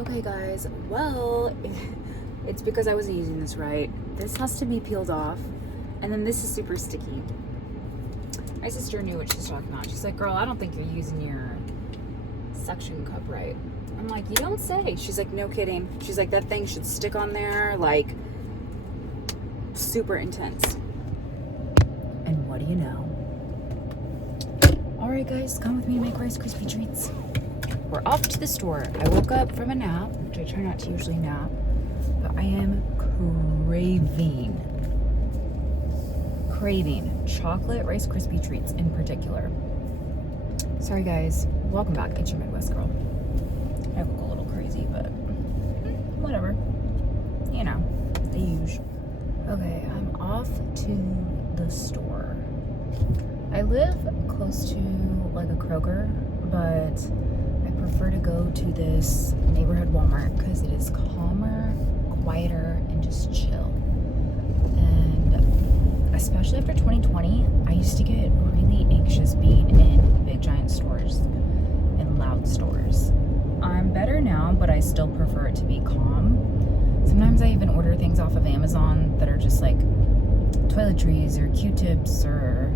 Okay guys, well, it's because I wasn't using this right. This has to be peeled off, and then this is super sticky. My sister knew what she's talking about. She's like, girl, I don't think you're using your suction cup right. I'm like, you don't say. She's like, no kidding. She's like, that thing should stick on there like super intense. And what do you know? All right guys, come with me to make Rice Krispie treats. We're off to the store. I woke up from a nap, which I try not to usually nap, but I am craving chocolate Rice Krispie treats in particular. Sorry guys, welcome back. It's your Midwest girl. I look a little crazy, but whatever. You know, the usual. Okay, I'm off to the store. I live close to like a Kroger, but I prefer to go to this neighborhood Walmart because it is calmer, quieter, and just chill. And especially after 2020, I used to get really anxious being in big giant stores and loud stores. I'm better now, but I still prefer it to be calm. Sometimes I even order things off of Amazon that are just like toiletries or Q-tips or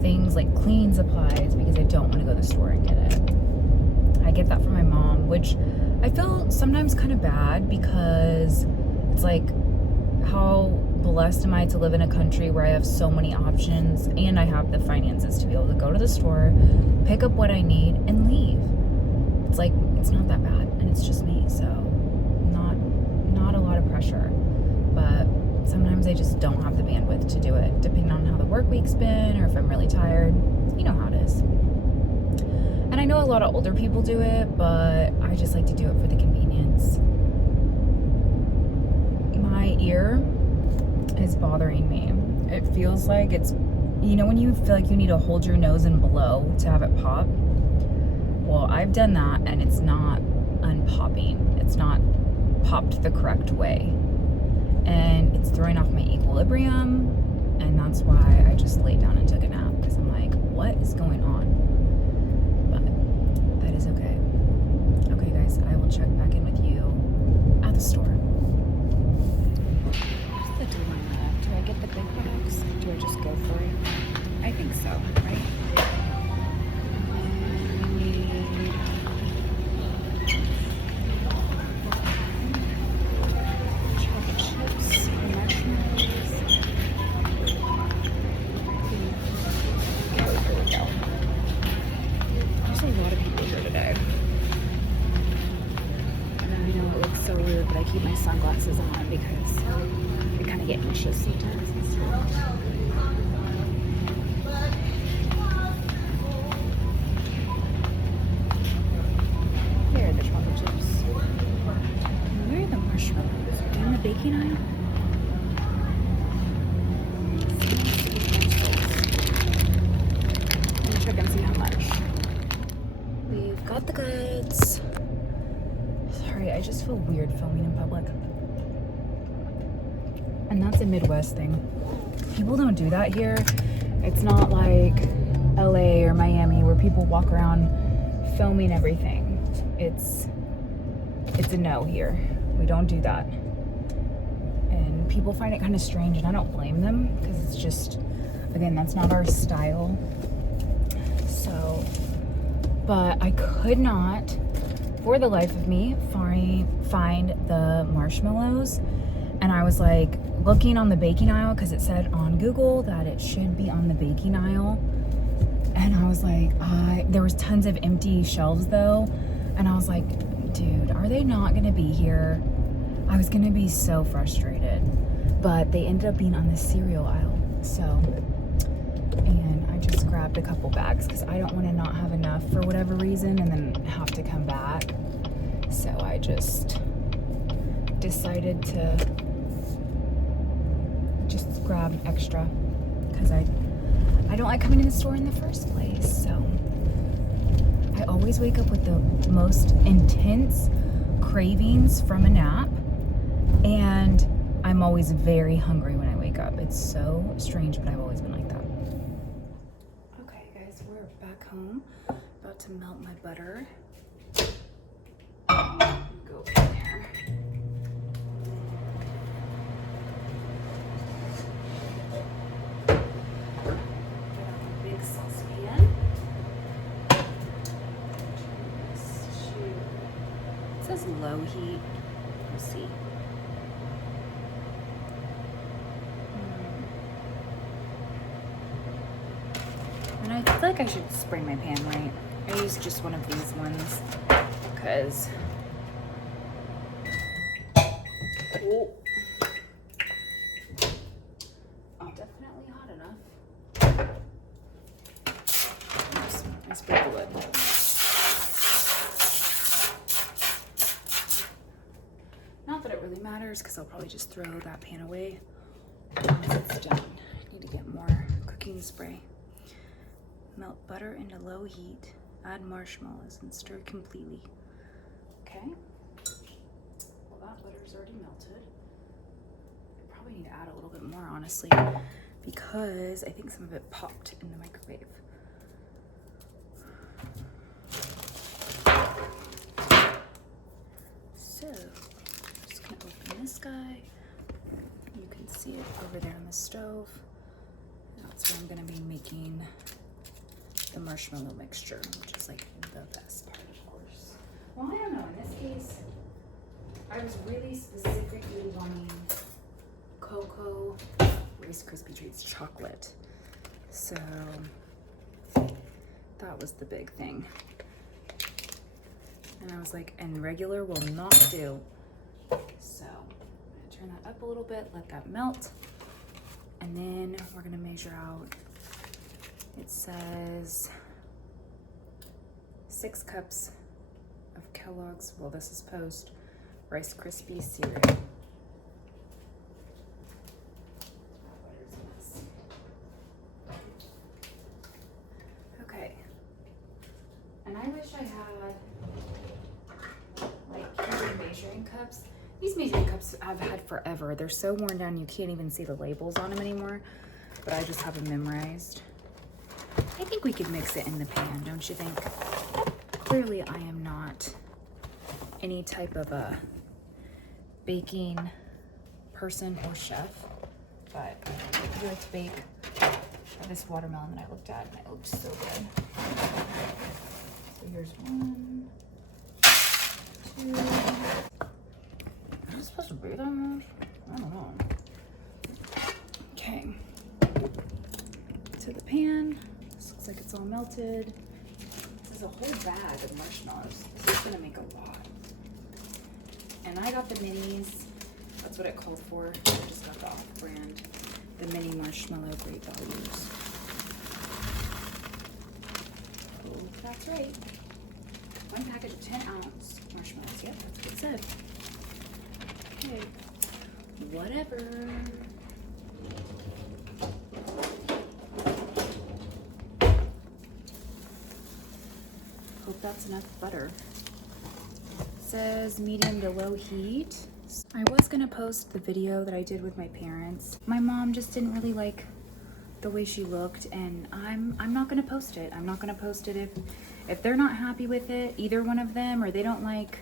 things like cleaning supplies because I don't want to go to the store and get it. I get that from my mom, which I feel sometimes kind of bad because it's like, how blessed am I to live in a country where I have so many options and I have the finances to be able to go to the store, pick up what I need, and leave. It's like, it's not that bad, and it's just me, so not a lot of pressure. But sometimes I just don't have the bandwidth to do it, depending on how the work week's been or if I'm really tired. You know how it is. And I know a lot of older people do it, but I just like to do it for the convenience. My ear is bothering me. It feels like it's, you know, when you feel like you need to hold your nose and blow to have it pop? Well, I've done that and it's not unpopping. It's not popped the correct way. And it's throwing off my equilibrium, and that's why I just laid down and took a nap, because I'm like, what is going on? But that is okay. Okay guys, I will check back in with you at the store. What's the deal on that? Do I get the big bags? Do I just go for it? I think so, right? But I keep my sunglasses on because I kind of get anxious sometimes. Here are the chocolate chips. Where are the marshmallows? Are they in the baking aisle? Let me check and see how much. We've got the goods. Sorry, I just feel weird filming in public. And that's a Midwest thing. People don't do that here. It's not like LA or Miami where people walk around filming everything. It's a no here. We don't do that. And people find it kind of strange, and I don't blame them because it's just, again, that's not our style. So, but I could not for the life of me find the marshmallows, and I was like looking on the baking aisle because it said on Google that it should be on the baking aisle, and I was like, there was tons of empty shelves though, and I was like, dude, are they not gonna be here? I was gonna be so frustrated, but they ended up being on the cereal aisle. So, and I just grabbed a couple bags because I don't want to not have enough for whatever reason and then have to come back. So I just decided to just grab extra because I don't like coming to the store in the first place. So I always wake up with the most intense cravings from a nap, and I'm always very hungry when I wake up. It's so strange, but I've always been like that. Okay guys, we're back home. About to melt my butter. Go. says low heat. We'll see. And I feel like I should spray my pan right. I use just one of these ones because definitely hot enough. Oops, I sprayed the lid. Not that it really matters because I'll probably just throw that pan away once it's done. I need to get more cooking spray. Melt butter into low heat. Add marshmallows and stir completely. Okay. Well, that butter's already melted. I probably need to add a little bit more, honestly, because I think some of it popped in the microwave. So, I'm just gonna open this guy. You can see it over there on the stove. That's where I'm gonna be making the marshmallow mixture, which is like the best part, of course. Well, I don't know, in this case, I was really specifically wanting cocoa Rice Krispie Treats chocolate. So that was the big thing. And I was like, and regular will not do. So I'm gonna turn that up a little bit, let that melt. And then we're gonna measure out, it says 6 cups of Kellogg's, well, this is Post, Rice Krispie cereal. Okay. And I wish I had like huge measuring cups. These measuring cups I've had forever. They're so worn down you can't even see the labels on them anymore, but I just have them memorized. I think we could mix it in the pan, don't you think? Clearly I am not any type of a baking person or chef, but I do like to bake. I have this watermelon that I looked at and it looked so good. So here's 1, 2. Is it supposed to be that much? I don't know. Okay. To the pan. This looks like it's all melted. This is a whole bag of marshmallows. This is gonna make a lot. And I got the minis. That's what it called for. I just got the off-brand. The mini marshmallow Great Values. Oh, that's right. 1 package of 10-ounce marshmallows. Yep, that's what it said. Okay. Whatever. Hope that's enough butter. It says medium to low heat. I was gonna post the video that I did with my parents. My mom just didn't really like the way she looked, and I'm not gonna post it. I'm not gonna post it if they're not happy with it, either one of them, or they don't like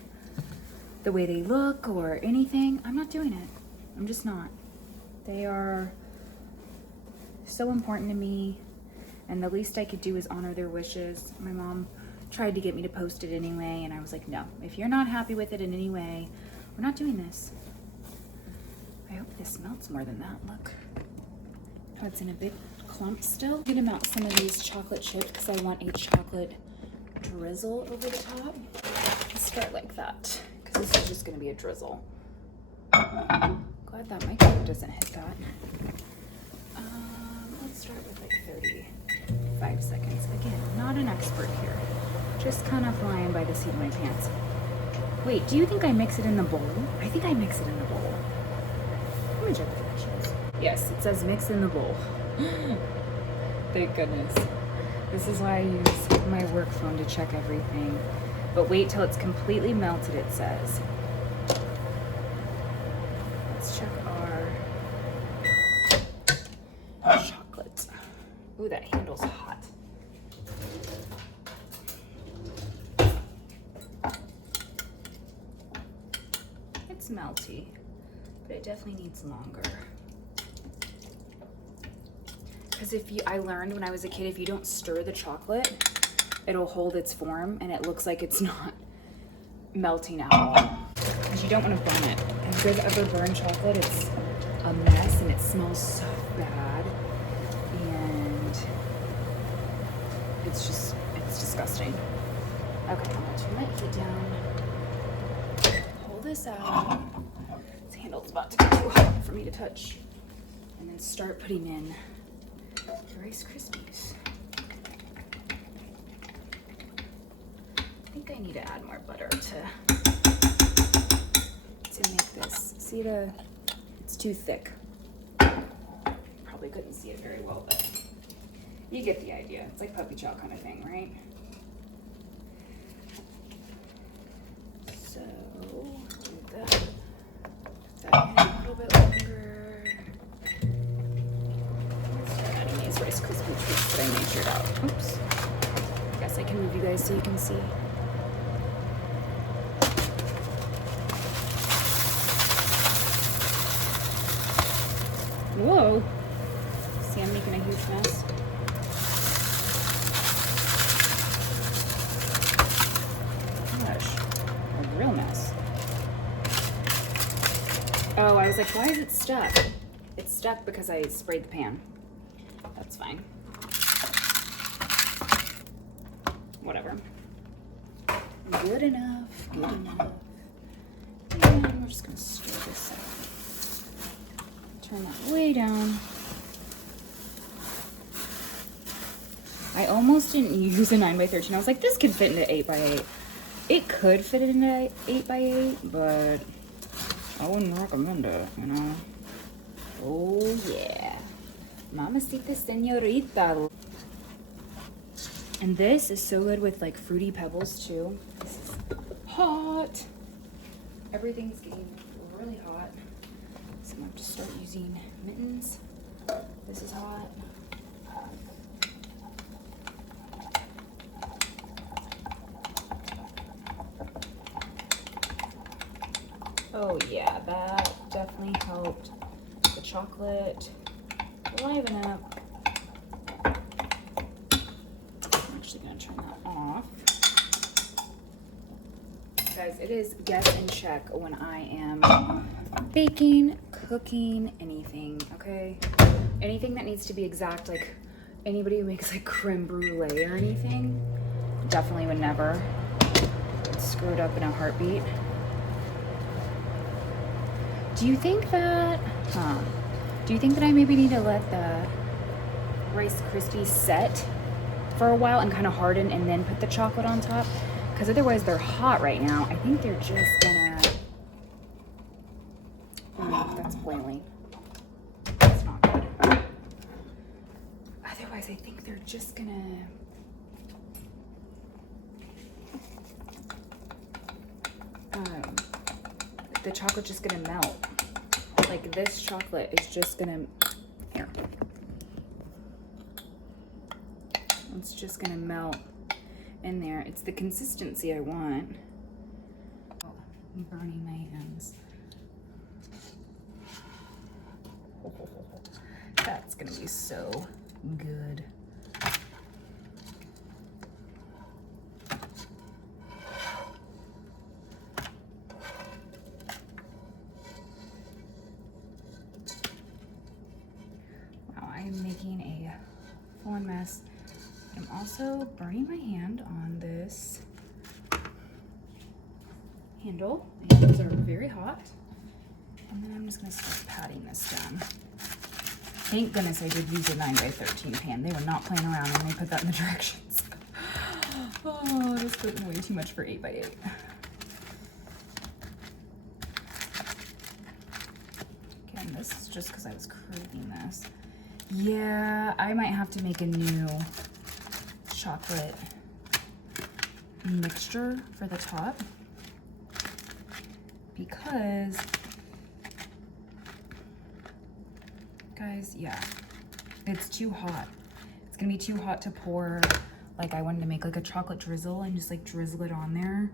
the way they look or anything. I'm not doing it. I'm just not. They are so important to me, and the least I could do is honor their wishes. My mom tried to get me to post it anyway, and I was like, no, if you're not happy with it in any way, we're not doing this. I hope this melts more than that. Look. Oh, it's in a big clump still. I'm gonna melt some of these chocolate chips because I want a chocolate drizzle over the top. Let's start like that because this is just gonna be a drizzle. Glad that microwave doesn't hit that. Let's start with like 35 seconds. Again, not an expert here. Just kind of flying by the seat of my pants. Wait, do you think I mix it in the bowl? I think I mix it in the bowl. Let me check the directions. Yes, it says mix in the bowl. Thank goodness. This is why I use my work phone to check everything. But wait till it's completely melted, it says. Let's check our chocolate. Ooh, that handle's hot. It's melty, but it definitely needs longer. Because I learned when I was a kid, if you don't stir the chocolate, it'll hold its form and it looks like it's not melting at all. Because you don't want to burn it. Have you guys ever burned chocolate? It's a mess and it smells so bad. And it's disgusting. Okay, I'm gonna turn that heat down. Pull this out. This handle's about to get too hot for me to touch. And then start putting in the Rice Krispies. I think I need to add more butter to make this. See it's too thick. Probably couldn't see it very well, but you get the idea. It's like puppy chow kind of thing, right? So, do that in a little bit longer. Start adding these Rice Krispie treats that I measured out. Oops. I guess I can move you guys so you can see. Whoa. See, I'm making a huge mess. Gosh, a real mess. Oh, I was like, why is it stuck? It's stuck because I sprayed the pan. That's fine. Whatever. Good enough, good enough. And we're just gonna stir this up. Turn that way down. I almost didn't use a 9x13. I was like, this could fit into 8x8. It could fit into 8x8, but I wouldn't recommend it, you know. Oh yeah. Mamacita señorita. And this is so good with like Fruity Pebbles too. This is hot. Everything's getting really hot. So I'm gonna have to start using mittens. This is hot. Oh yeah, that definitely helped the chocolate liven up. I'm actually gonna turn that off. Guys, it is guess and check when I am baking, cooking, anything, okay? Anything that needs to be exact, like anybody who makes like creme brulee or anything, definitely would never screw it up in a heartbeat. Do you think that, do you think that I maybe need to let the Rice Krispies set for a while and kind of harden and then put the chocolate on top? Because otherwise they're hot right now. I think they're just gonna, oh, that's boiling. That's not good. Otherwise I think they're just gonna, the chocolate's just gonna melt. Like this chocolate is just gonna, here. It's just gonna melt in there. It's the consistency I want. Oh, I'm burning my hands. That's gonna be so good. I'm making a full-on mess. I'm also burning my hand on this handle. The handles are very hot. And then I'm just gonna start patting this down. Thank goodness I did use a 9x13 pan. They were not playing around when they put that in the directions. Oh, I was putting way too much for 8x8. Again, this is just because I was craving this. Yeah, I might have to make a new chocolate mixture for the top because, guys, yeah, it's too hot. It's gonna be too hot to pour. Like I wanted to make like a chocolate drizzle and just like drizzle it on there.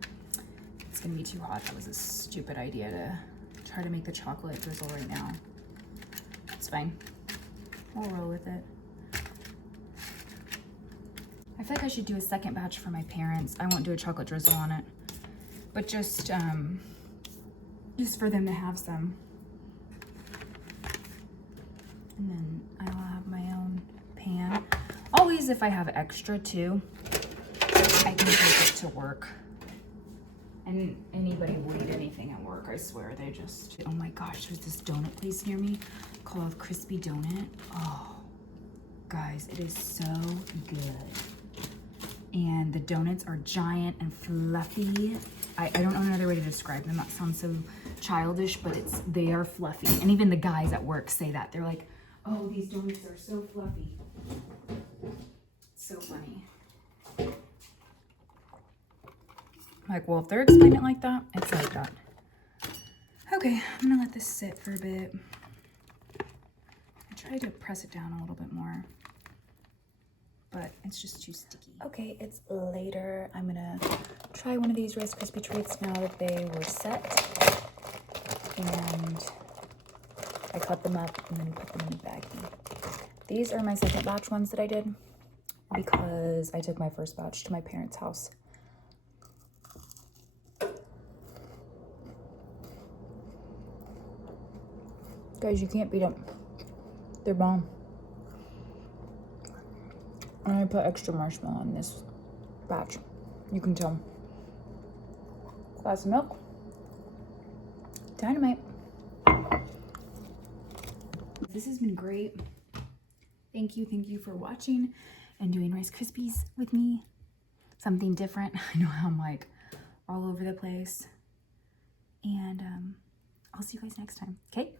It's gonna be too hot. That was a stupid idea to try to make the chocolate drizzle right now. It's fine. We'll roll with it. I feel like I should do a second batch for my parents. I won't do a chocolate drizzle on it. but just for them to have some. And then I'll have my own pan. Always, if I have extra too, I can take it to work. And anybody will eat anything at work, I swear. They just, oh my gosh, there's this donut place near me called Crispy Donut. Oh, guys, it is so good. And the donuts are giant and fluffy. I don't know another way to describe them. That sounds so childish, but they are fluffy. And even the guys at work say that. They're like, oh, these donuts are so fluffy. It's so funny. Like, well, if they're explaining it like that, it's like that. Okay, I'm gonna let this sit for a bit. I tried to press it down a little bit more, but it's just too sticky. Okay, it's later. I'm gonna try one of these Rice Krispie treats now that they were set. And I cut them up and then put them in a baggie. These are my second batch ones that I did because I took my first batch to my parents' house. Guys, you can't beat them. They're bomb. And I put extra marshmallow in this batch. You can tell. Glass of milk. Dynamite. This has been great. Thank you for watching and doing Rice Krispies with me. Something different. I know I'm like all over the place. And I'll see you guys next time. Okay?